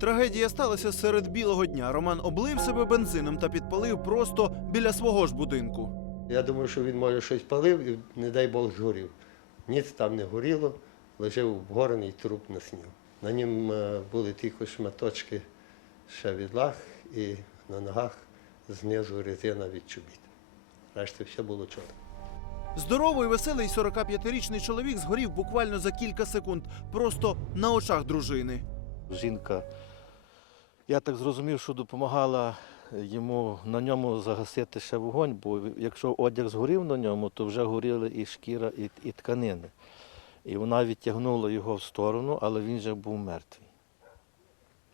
Трагедія сталася серед білого дня. Роман облив себе бензином та підпалив просто біля свого ж будинку. Я думаю, що він може щось палив і, не дай Бог, згорів. Ніц там не горіло, лежав обгорений труп на снігу. На ньому е, були тільки шматочки ще від лах і на ногах знизу резина від чобіт. Решта все було чорне. Здоровий, веселий 45-річний чоловік згорів буквально за кілька секунд, просто на очах дружини. Жінка, я так зрозумів, що допомагала йому на ньому загасити ще вогонь, бо якщо одяг згорів на ньому, то вже горіли і шкіра, і, і тканини. І вона відтягнула його в сторону, але він же був мертвий.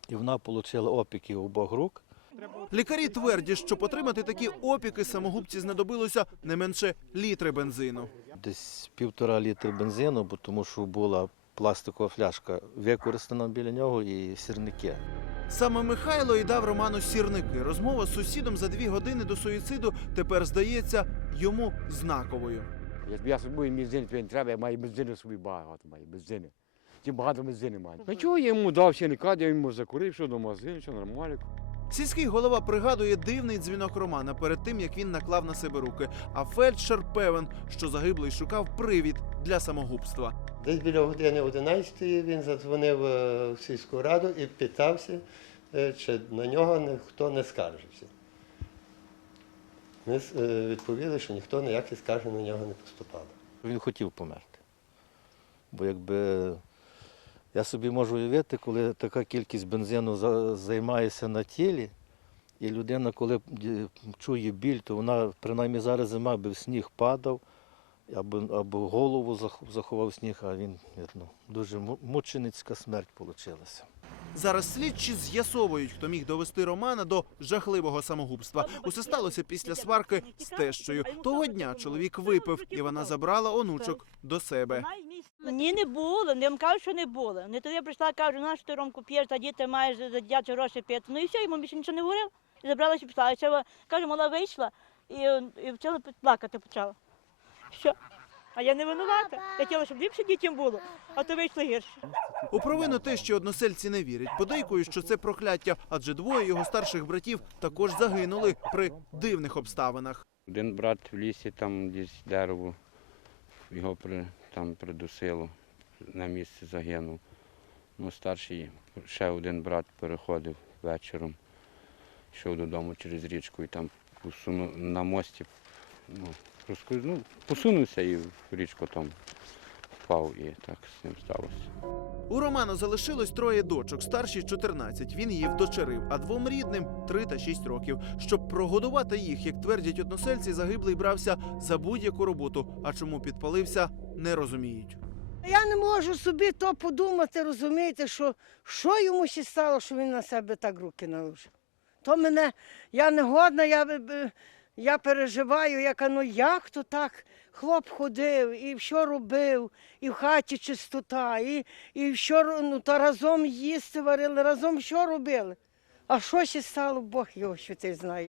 І вона отримала опіки обох рук. Лікарі твердять, що потримати такі опіки самогубці знадобилося не менше літри бензину. Десь півтора літри бензину, бо тому що була пластикова фляжка використана біля нього і сірники. Саме Михайло і дав Роману сірники. Розмова з сусідом за дві години до суїциду тепер здається йому знаковою. Якби я собі бензин не треба, я маю бензину собі багато маю, бензини. Ті багато бензину маю. Ну чого я йому дав ще не кадр, я йому закурив, що до магазину, що нормально. Сільський голова пригадує дивний дзвінок Романа перед тим, як він наклав на себе руки. А фельдшер певен, що загиблий шукав привід для самогубства. Десь біля години 11 він задзвонив е, в сільську раду і питався, е, чи на нього ніхто не скаржився. Ми е, відповіли, що ніхто ніяких скарг на нього не поступало. Він хотів померти. Бо якби я собі можу уявити, коли така кількість бензину займається на тілі, і людина, коли чує біль, то вона, принаймні зараз зима, би в сніг падав, або, або голову заховав сніг, а він ну, дуже мученицька смерть вийшла. Зараз слідчі з'ясовують, хто міг довести Романа до жахливого самогубства. Усе сталося після сварки з тещою. Того дня чоловік випив, і вона забрала онучок до себе. Ні, не було. Не кажу, що не було. Не тоді я прийшла, кажу, на що ти Ромку п'єш, та діти маєш за дитячі гроші п'яти. Ну і все, йому більше нічого не говорив. І забрала ще пішла. І ще, кажу, мала вийшла і, і почала плакати почала. Що? А я не винувата. Я хотіла, щоб ліпше дітям було, а то вийшло гірше. У провину те, що односельці не вірять. Подейкують, що це прокляття, адже двоє його старших братів також загинули при дивних обставинах. Один брат в лісі, там десь дерево, його при, там придусило, на місці загинув. Ну, старший, ще один брат переходив вечором, йшов додому через річку і там посунув на мості, ну, ну, посунувся і в річку там впав і так з ним сталося. У Романа залишилось троє дочок, старшій 14, Він її вдочерив, а двом рідним 3 та 6 років. Щоб прогодувати їх, як твердять односельці, загиблий брався за будь-яку роботу. А чому підпалився, не розуміють. Я не можу собі то подумати, розумієте, що, що йому ще стало, що він на себе так руки наложив. То мене, я не годна, я, би- я переживаю, я кажу, ну як то так? Хлоп ходив і що робив, і в хаті чистота, і, і що ну, то разом їсти варили, разом що робили. А що ще стало, Бог його що ти знає.